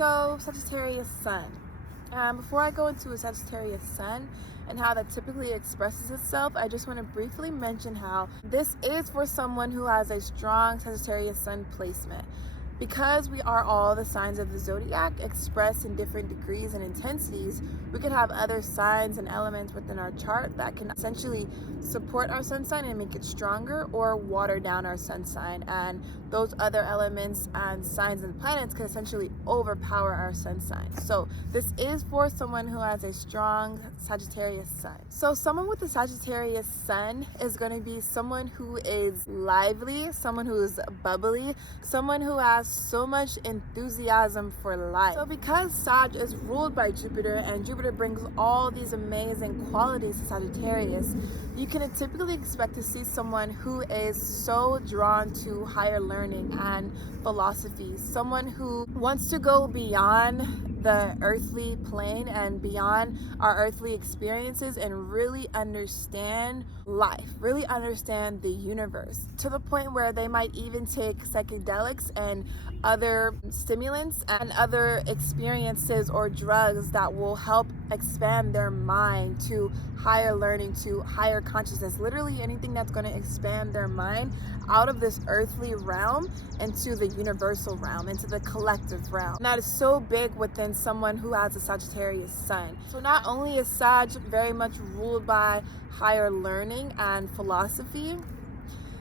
So, Sagittarius Sun. Before I go into a Sagittarius Sun and how that typically expresses itself, I just want to briefly mention how this is for someone who has a strong Sagittarius Sun placement. Because we are all the signs of the zodiac expressed in different degrees and intensities, we could have other signs and elements within our chart that can essentially support our sun sign and make it stronger, or water down our sun sign, and those other elements and signs and planets could essentially overpower our sun sign. So this is for someone who has a strong Sagittarius Sun. So someone with a Sagittarius Sun is going to be someone who is lively, someone who is bubbly, someone who has so much enthusiasm for life. So because Sag is ruled by Jupiter, and Jupiter brings all these amazing qualities to Sagittarius, you can typically expect to see someone who is so drawn to higher learning and philosophy, someone who wants to go beyond the earthly plane and beyond our earthly experiences and really understand life, really understand the universe, to the point where they might even take psychedelics and other stimulants and other experiences or drugs that will help expand their mind to higher learning, to higher consciousness, literally anything that's going to expand their mind out of this earthly realm into the universal realm, into the collective realm. And that is so big within someone who has a Sagittarius Sun. So not only is Sag very much ruled by higher learning and philosophy,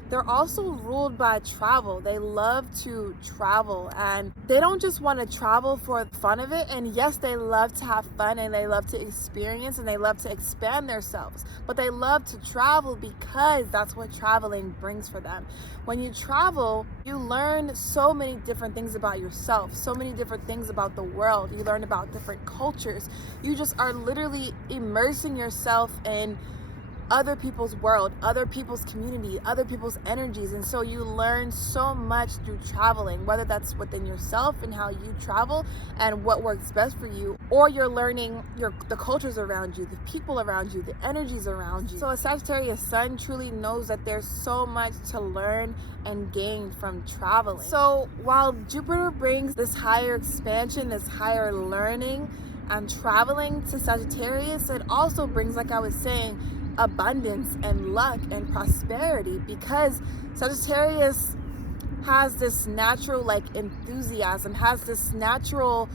they're also ruled by travel. They love to travel, and they don't just want to travel for the fun of it. And yes, they love to have fun, and they love to experience, and they love to expand themselves, but they love to travel because that's what traveling brings for them. When you travel, you learn so many different things about yourself, so many different things about the world. You learn about different cultures. You just are literally immersing yourself in other people's world, other people's community, other people's energies. And so you learn so much through traveling, whether that's within yourself and how you travel and what works best for you, or you're learning the cultures around you, the people around you, the energies around you. So a Sagittarius Sun truly knows that there's so much to learn and gain from traveling. So while Jupiter brings this higher expansion, this higher learning and traveling to Sagittarius, it also brings, like I was saying, abundance and luck and prosperity, because Sagittarius has this natural enthusiasm, has this natural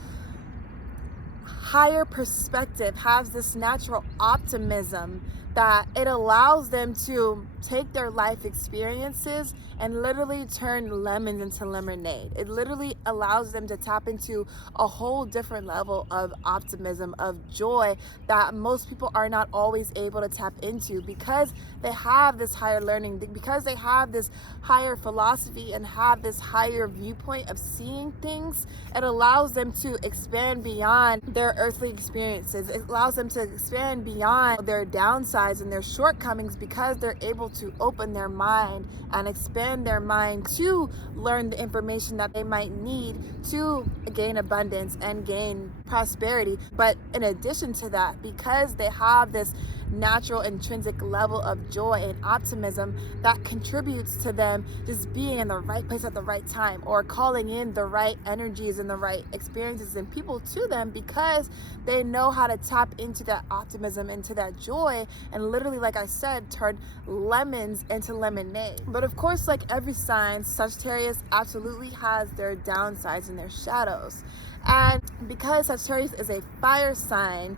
higher perspective, has this natural optimism that it allows them to take their life experiences and literally turn lemons into lemonade. It literally allows them to tap into a whole different level of optimism, of joy that most people are not always able to tap into, because they have this higher learning, because they have this higher philosophy and have this higher viewpoint of seeing things. It allows them to expand beyond their earthly experiences. It allows them to expand beyond their downsides and their shortcomings, because they're able to open their mind and expand their mind to learn the information that they might need to gain abundance and gain prosperity. But in addition to that, because they have this natural intrinsic level of joy and optimism that contributes to them just being in the right place at the right time, or calling in the right energies and the right experiences and people to them, because they know how to tap into that optimism, into that joy, and literally, like I said, turn lemons into lemonade. But of course, like every sign, Sagittarius absolutely has their downsides and their shadows. And because Sagittarius is a fire sign,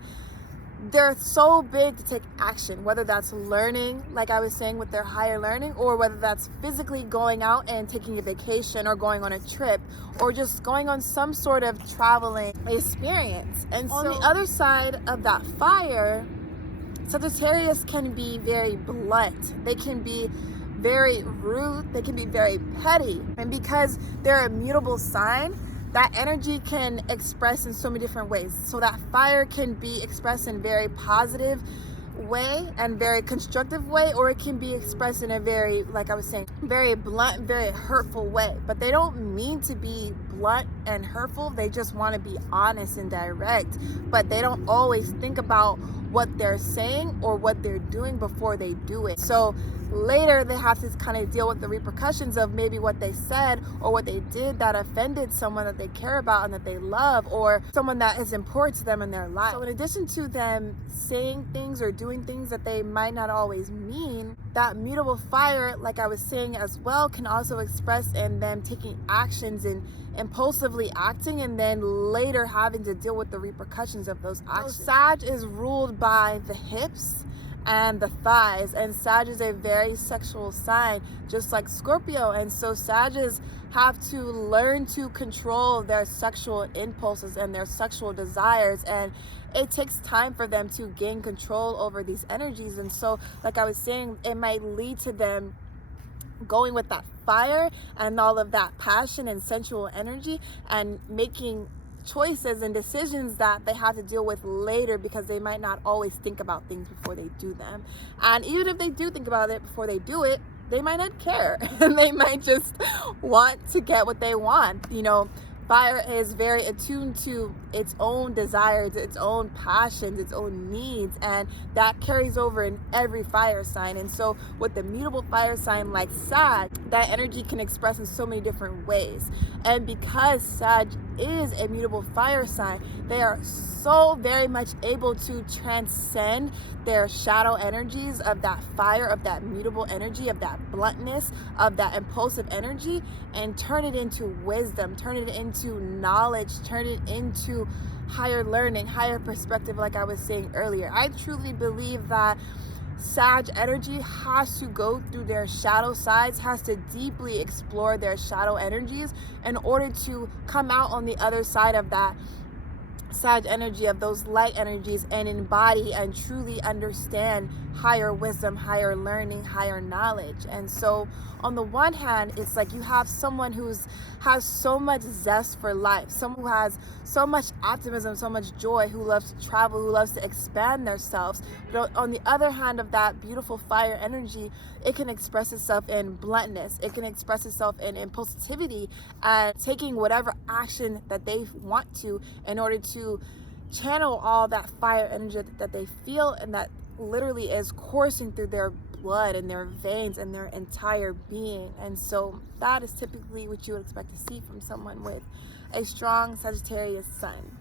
they're so big to take action, whether that's learning, like I was saying, with their higher learning, or whether that's physically going out and taking a vacation, or going on a trip, or just going on some sort of traveling experience. And on the other side of that fire, Sagittarius can be very blunt. They can be very rude. They can be very petty. And because they're a mutable sign, that energy can express in so many different ways. So that fire can be expressed in a very positive way and very constructive way, or it can be expressed in a very, like I was saying, very blunt, very hurtful way. But they don't mean to be blunt and hurtful. They just want to be honest and direct, but they don't always think about what they're saying or what they're doing before they do it. So later they have to kind of deal with the repercussions of maybe what they said or what they did that offended someone that they care about and that they love, or someone that is important to them in their life. So in addition to them saying things or doing things that they might not always mean, that mutable fire, like I was saying as well, can also express in them taking actions and impulsively acting and then later having to deal with the repercussions of those actions. So Sag is ruled by the hips and the thighs, and Sag is a very sexual sign, just like Scorpio, and so Sagittarius have to learn to control their sexual impulses and their sexual desires, and it takes time for them to gain control over these energies. And so, like I was saying, it might lead to them going with that fire and all of that passion and sensual energy and making choices and decisions that they have to deal with later, because they might not always think about things before they do them. And even if they do think about it before they do it, they might not care. And they might just want to get what they want. You know, fire is very attuned to its own desires, its own passions, its own needs, and that carries over in every fire sign. And so with the mutable fire sign like Sag, that energy can express in so many different ways. And because Sag is a mutable fire sign, they are so very much able to transcend their shadow energies of that fire, of that mutable energy, of that bluntness, of that impulsive energy, and turn it into wisdom, turn it into knowledge, turn it into higher learning, higher perspective, like I was saying earlier. I truly believe that Sag energy has to go through their shadow sides, has to deeply explore their shadow energies in order to come out on the other side of that Sag energy, of those light energies, and embody and truly understand higher wisdom, higher learning, higher knowledge. And so on the one hand, it's like you have someone has so much zest for life, someone who has so much optimism, so much joy, who loves to travel, who loves to expand themselves. But on the other hand of that beautiful fire energy, it can express itself in bluntness, it can express itself in impulsivity and taking whatever action that they want to in order to channel all that fire energy that they feel and that literally is coursing through their blood and their veins and their entire being. And so that is typically what you would expect to see from someone with a strong Sagittarius sun.